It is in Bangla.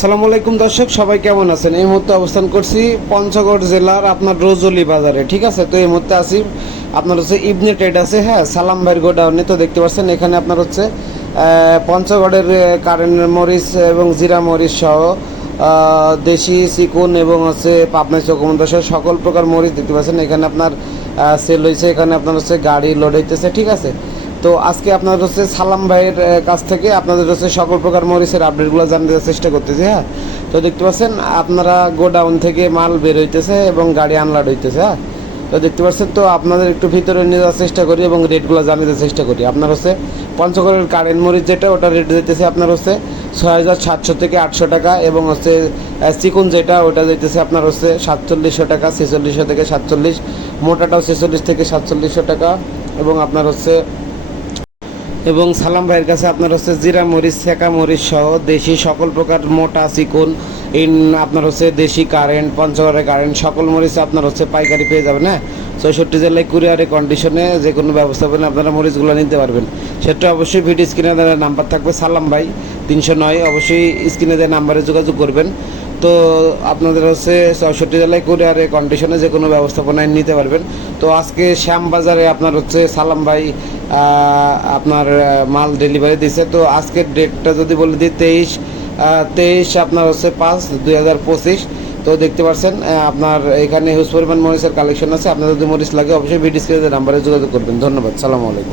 সালামু আলাইকুম দর্শক, সবাই কেমন আছেন? এই মুহূর্তে অবস্থান করছি পঞ্চগড় জেলার আপনার রোজলি বাজারে, ঠিক আছে? তো এই মুহূর্তে আসি আপনার হচ্ছে ইবনে ট্রেড আছে হ্যাঁ সালাম ভাইয়ের গোডাউনে, তো দেখতে পাচ্ছেন এখানে আপনার হচ্ছে পঞ্চগড়ের কারেন্ট মরিচ এবং জিরা মরিচ সহ দেশি চিকুন এবং হচ্ছে পাবনা চকমন্দা সহ সকল প্রকার মরিচ দেখতে পাচ্ছেন। এখানে আপনার সেল হয়েছে এখানে আপনার হচ্ছে গাড়ি লোড হইতেছে, ঠিক আছে? তো আজকে আপনার হচ্ছে সালাম ভাইয়ের কাছ থেকে আপনাদের হচ্ছে সকল প্রকার মরিচের আপডেটগুলো জানতে চেষ্টা করতেছি হ্যাঁ? তো দেখতে পাচ্ছেন, আপনারা গোডাউন থেকে মাল বের হইতেছে এবং গাড়ি আনলাড হইতেছে হ্যাঁ? তো দেখতে পাচ্ছেন, তো আপনাদের একটু ভিতরে নিয়ে যাওয়ার চেষ্টা করি এবং রেটগুলো জানাতে চেষ্টা করি। আপনার হচ্ছে পঞ্চগড়ের কারেন্ট মরিচ যেটা, ওটা রেট দিতেছে আপনার হচ্ছে ছয় হাজার সাতশো থেকে আটশো টাকা এবং হচ্ছে চিকুন যেটা, ওটা দিতেছে আপনার হচ্ছে সাতচল্লিশশো টাকা, ছেচল্লিশশো থেকে সাতচল্লিশ, মোটাটাও ছেচল্লিশ থেকে সাতচল্লিশশো টাকা এবং আপনার হচ্ছে এবং সালাম ভাইয়ের কাছে আপনার হচ্ছে জিরা মরিচ, সেকা মরিচ সহ দেশি সকল প্রকার মোটা চিকন ইন আপনার হচ্ছে দেশি কারেন্ট পঞ্চগড়ের কারেন্ট সকল মরিচ আপনার হচ্ছে পাইকারি পেয়ে যাবেন হ্যাঁ? চৌষট্টি জেলায় কুরিয়ারে কন্ডিশনে যে কোনো ব্যবস্থাপনা আপনারা মরিচগুলো নিতে পারবেন। সেটা অবশ্যই ভিডিও স্ক্রিনে নাম্বার থাকবে, সালাম ভাই, তিনশো নয়। অবশ্যই স্ক্রিনে দেওয়া নাম্বারে যোগাযোগ করবেন। তো আপনাদের হচ্ছে চৌষট্টি জেলায় কুরিয়ারে কন্ডিশনে যে কোনো ব্যবস্থাপনায় নিতে পারবেন। তো আজকে শ্যামবাজারে আপনার হচ্ছে সালাম ভাই আপনার মাল ডেলিভারি দিছে। তো আজকের ডেটটা যদি বলে দিই, তেইশ তেইশ আপনার হচ্ছে পাঁচ দুই হাজার পঁচিশ। তো দেখতে পাচ্ছেন আপনার এখানে হিউজ পরিমাণ মরিচের কালেকশন আছে। আপনার যদি মরিচ লাগে, অবশ্যই ভিডিও নাম্বারে যোগাযোগ করবেন। ধন্যবাদ, সালাম আলাইকুম।